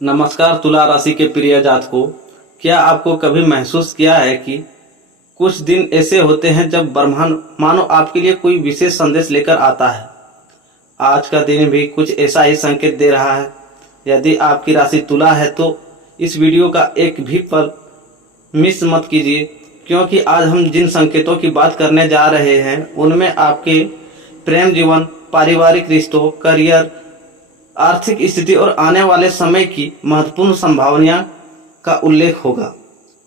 नमस्कार तुला राशि के प्रिय जातकों, क्या आपको कभी महसूस किया है कि कुछ दिन ऐसे होते हैं जब ब्रह्मांड मानो आपके लिए कोई विशेष संदेश लेकर आता है। आज का दिन भी कुछ ऐसा ही संकेत दे रहा है। यदि आपकी राशि तुला है तो इस वीडियो का एक भी पल मिस मत कीजिए, क्योंकि आज हम जिन संकेतों की बात करने जा रहे हैं उनमें आपके प्रेम जीवन, पारिवारिक रिश्तों, करियर, आर्थिक स्थिति और आने वाले समय की महत्वपूर्ण संभावनाओं का उल्लेख होगा।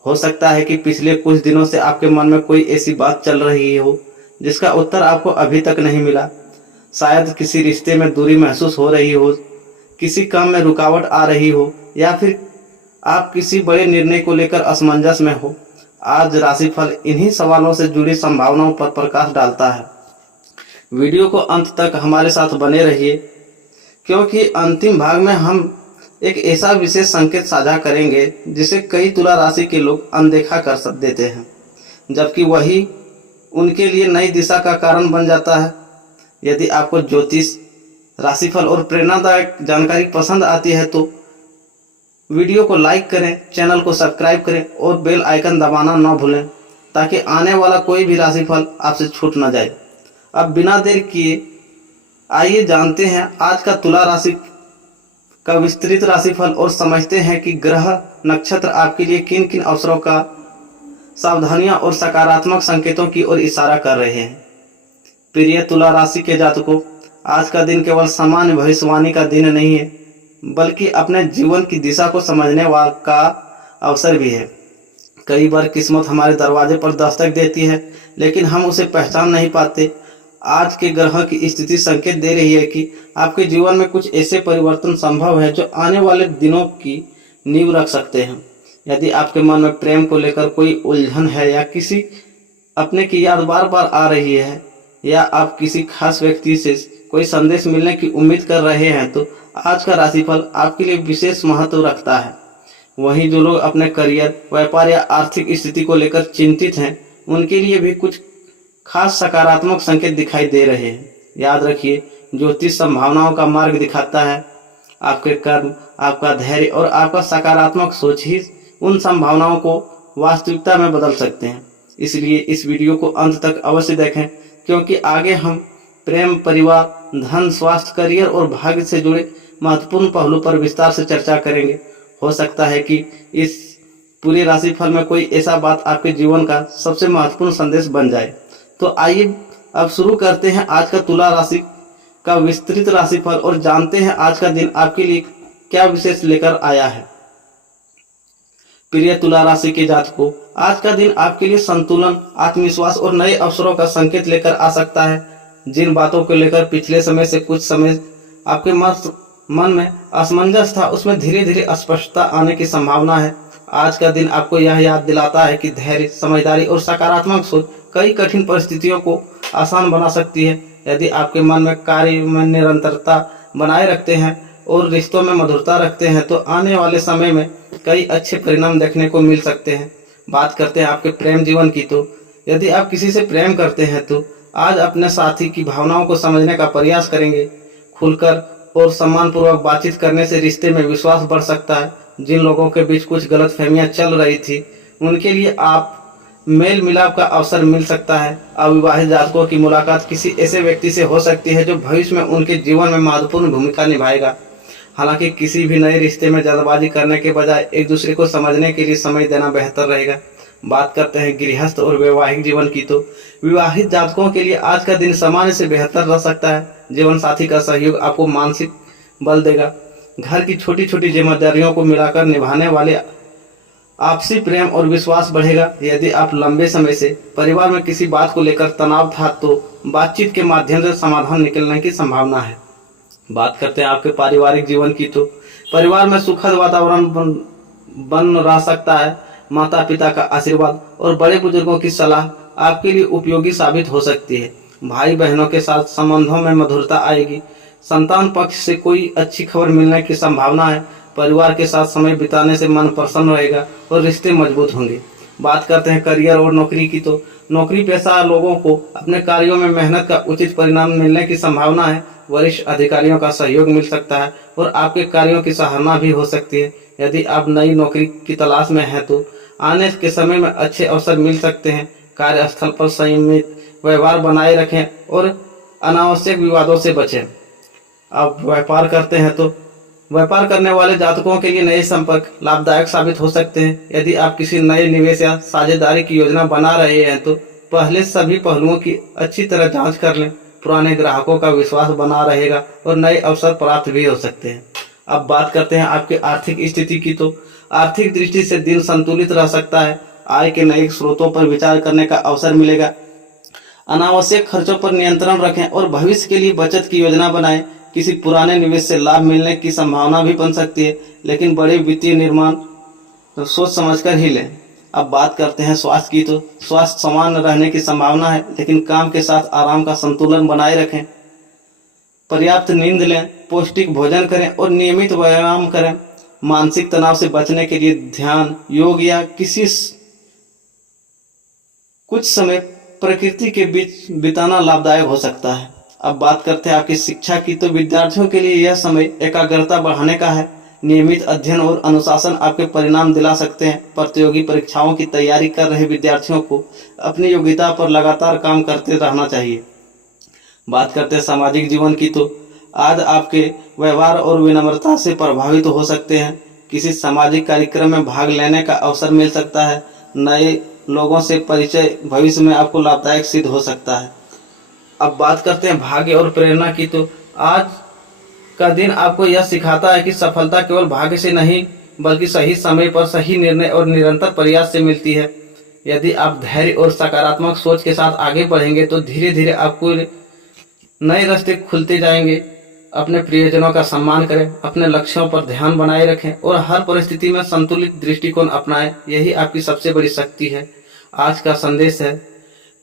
हो सकता है कि पिछले कुछ दिनों से आपके मन में कोई ऐसी बात चल रही हो जिसका उत्तर आपको अभी तक नहीं मिला। शायद किसी रिश्ते में दूरी महसूस हो रही हो, किसी काम में रुकावट आ रही हो, या फिर आप किसी बड़े निर्णय को लेकर असमंजस में हो। आज राशिफल इन्हीं सवालों से जुड़ी संभावनाओं पर प्रकाश डालता है। वीडियो को अंत तक हमारे साथ बने रहिए, क्योंकि अंतिम भाग में हम एक ऐसा विशेष संकेत साझा करेंगे जिसे कई तुला राशि के लोग अनदेखा कर देते हैं, जबकि वही उनके लिए नई दिशा का कारण बन जाता है। यदि आपको ज्योतिष, राशिफल और प्रेरणादायक जानकारी पसंद आती है तो वीडियो को लाइक करें, चैनल को सब्सक्राइब करें और बेल आइकन दबाना न भूलें, ताकि आने वाला कोई भी राशिफल आपसे छूट न जाए। अब बिना देर किए आइए जानते हैं आज का तुला राशि का विस्तृत राशिफल और समझते हैं कि ग्रह नक्षत्र आपके लिए किन किन अवसरों का सावधानियां और सकारात्मक संकेतों की ओर इशारा कर रहे हैं। प्रिय तुला राशि के जातकों, आज का दिन केवल सामान्य भविष्यवाणी का दिन नहीं है, बल्कि अपने जीवन की दिशा को समझने का अवसर भी है। कई बार किस्मत हमारे दरवाजे पर दस्तक देती है, लेकिन हम उसे पहचान नहीं पाते। आज के ग्रह की स्थिति संकेत दे रही है कि आपके जीवन में कुछ ऐसे परिवर्तन संभव है जो आने वाले दिनों की नींव रख सकते हैं। यदि आपके मन में प्रेम को लेकर कोई उलझन है, या किसी अपने की याद बार बार आ रही है, या आप किसी खास व्यक्ति से कोई संदेश मिलने की उम्मीद कर रहे हैं, तो आज का राशिफल आपके लिए विशेष महत्व रखता है। वहीं जो लोग अपने करियर, व्यापार या आर्थिक स्थिति को लेकर चिंतित हैं, उनके लिए भी कुछ खास सकारात्मक संकेत दिखाई दे रहे हैं। याद रखिए, ज्योतिष संभावनाओं का मार्ग दिखाता है। आपके कर्म, आपका धैर्य और आपका सकारात्मक सोच ही उन संभावनाओं को वास्तविकता में बदल सकते हैं। इसलिए इस वीडियो को अंत तक अवश्य देखें, क्योंकि आगे हम प्रेम, परिवार, धन, स्वास्थ्य, करियर और भाग्य से जुड़े महत्वपूर्ण पहलू पर विस्तार से चर्चा करेंगे। हो सकता है कि इस पूरे राशिफल में कोई ऐसा बात आपके जीवन का सबसे महत्वपूर्ण संदेश बन जाए। तो आइए अब शुरू करते हैं आज का तुला राशि का विस्तृत राशिफल और जानते हैं आज का दिन आपके लिए क्या विशेष लेकर आया है। प्रिय तुला राशि के जातकों, आज का दिन आपके लिए संतुलन, आत्मविश्वास और नए अवसरों का संकेत लेकर आ सकता है। जिन बातों को लेकर पिछले समय से कुछ समय आपके मन में असमंजस था, उसमें धीरे धीरे स्पष्टता आने की संभावना है। आज का दिन आपको यह याद दिलाता है कि धैर्य, समझदारी और सकारात्मक सोच कई कठिन परिस्थितियों को आसान बना सकती है। यदि आपके मन में कार्य में निरंतरता बनाए रखते हैं और रिश्तों में मधुरता रखते हैं, तो आने वाले समय में कई अच्छे परिणाम देखने को मिल सकते हैं। बात करते हैं आपके प्रेम जीवन की, तो यदि आप किसी से प्रेम करते हैं तो आज अपने साथी की भावनाओं को समझने का प्रयास करेंगे। खुलकर और सम्मानपूर्वक बातचीत करने से रिश्ते में विश्वास बढ़ सकता है। जिन लोगों के बीच कुछ गलतफहमियां चल रही थी, उनके लिए आप मेल मिलाप का अवसर मिल सकता है। अविवाहित जातकों की मुलाकात किसी ऐसे व्यक्ति से हो सकती है जो भविष्य में उनके जीवन में महत्वपूर्ण भूमिका निभाएगा। हालांकि किसी भी नए रिश्ते में जल्दबाजी करने के बजाय एक दूसरे को समझने के लिए समय देना बेहतर रहेगा। बात करते हैं गृहस्थ और वैवाहिक जीवन की, तो विवाहित जातकों के लिए आज का दिन सामान्य से बेहतर रह सकता है। जीवन साथी का सहयोग आपको मानसिक बल देगा। घर की छोटी छोटी जिम्मेदारियों को मिलाकर निभाने वाले आपसी प्रेम और विश्वास बढ़ेगा। यदि आप लंबे समय से परिवार में किसी बात को लेकर तनाव था, तो बातचीत के माध्यम से समाधान निकलने की संभावना है। बात करते हैं आपके पारिवारिक जीवन की, तो परिवार में सुखद वातावरण बन रह सकता है। माता पिता का आशीर्वाद और बड़े बुजुर्गों की सलाह आपके लिए उपयोगी साबित हो सकती है। भाई बहनों के साथ संबंधों में मधुरता आएगी। संतान पक्ष से कोई अच्छी खबर मिलने की संभावना है। परिवार के साथ समय बिताने से मन प्रसन्न रहेगा और रिश्ते मजबूत होंगे। बात करते हैं करियर और नौकरी की, तो नौकरी पेशा लोगों को अपने कार्यों में मेहनत का उचित परिणाम मिलने की संभावना है। वरिष्ठ अधिकारियों का सहयोग मिल सकता है और आपके कार्यों की सराहना भी हो सकती है। यदि आप नई नौकरी की तलाश में हैं तो आने के समय में अच्छे अवसर मिल सकते हैं। कार्यस्थल पर संयमित व्यवहार बनाए रखें और अनावश्यक विवादों से बचें। आप व्यापार करते हैं तो व्यापार करने वाले जातकों के लिए नए संपर्क लाभदायक साबित हो सकते हैं। यदि आप किसी नए निवेश या साझेदारी की योजना बना रहे हैं तो पहले सभी पहलुओं की अच्छी तरह जांच कर लें। पुराने ग्राहकों का विश्वास बना रहेगा और नए अवसर प्राप्त भी हो सकते हैं। अब बात करते हैं आपकी आर्थिक स्थिति की, तो आर्थिक दृष्टि से दिन संतुलित रह सकता है। आय के नए स्रोतों पर विचार करने का अवसर मिलेगा। अनावश्यक खर्चों पर नियंत्रण रखें और भविष्य के लिए बचत की योजना बनाएं। किसी पुराने निवेश से लाभ मिलने की संभावना भी बन सकती है, लेकिन बड़े वित्तीय निर्माण तो सोच समझकर ही लें। अब बात करते हैं स्वास्थ्य की, तो स्वास्थ्य सामान्य रहने की संभावना है, लेकिन काम के साथ आराम का संतुलन बनाए रखें। पर्याप्त नींद लें, पौष्टिक भोजन करें और नियमित व्यायाम करें। मानसिक तनाव से बचने के लिए ध्यान, योग या कुछ समय प्रकृति के बीच बिताना लाभदायक हो सकता है। अब बात करते हैं आपकी शिक्षा की, तो विद्यार्थियों के लिए यह समय एकाग्रता बढ़ाने का है। नियमित अध्ययन और अनुशासन आपके परिणाम दिला सकते हैं। प्रतियोगी परीक्षाओं की तैयारी कर रहे विद्यार्थियों को अपनी योग्यता पर लगातार काम करते रहना चाहिए। बात करते हैं सामाजिक जीवन की, तो आज आपके व्यवहार और विनम्रता से प्रभावित हो सकते हैं। किसी सामाजिक कार्यक्रम में भाग लेने का अवसर मिल सकता है। नए लोगों से परिचय भविष्य में आपको लाभदायक सिद्ध हो सकता है। अब बात करते हैं भाग्य और प्रेरणा की, तो आज का दिन आपको यह सिखाता है कि सफलता केवल भाग्य से नहीं बल्कि सही समय पर सही निर्णय और निरंतर प्रयास से मिलती है। यदि आप धैर्य और सकारात्मक सोच के साथ आगे बढ़ेंगे तो धीरे धीरे आपको नए रास्ते खुलते जाएंगे। अपने प्रियजनों का सम्मान करें, अपने लक्ष्यों पर ध्यान बनाए रखें और हर परिस्थिति में संतुलित दृष्टिकोण अपनाएं। यही आपकी सबसे बड़ी शक्ति है। आज का संदेश है,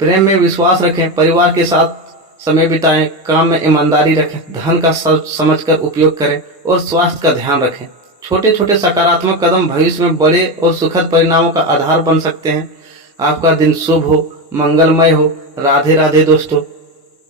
प्रेम में विश्वास रखें, परिवार के साथ समय बिताएं, काम में ईमानदारी रखें, धन का समझकर उपयोग करें और स्वास्थ्य का ध्यान रखें। छोटे छोटे सकारात्मक कदम भविष्य में बड़े और सुखद परिणामों का आधार बन सकते हैं। आपका दिन शुभ हो, मंगलमय हो। राधे राधे दोस्तों।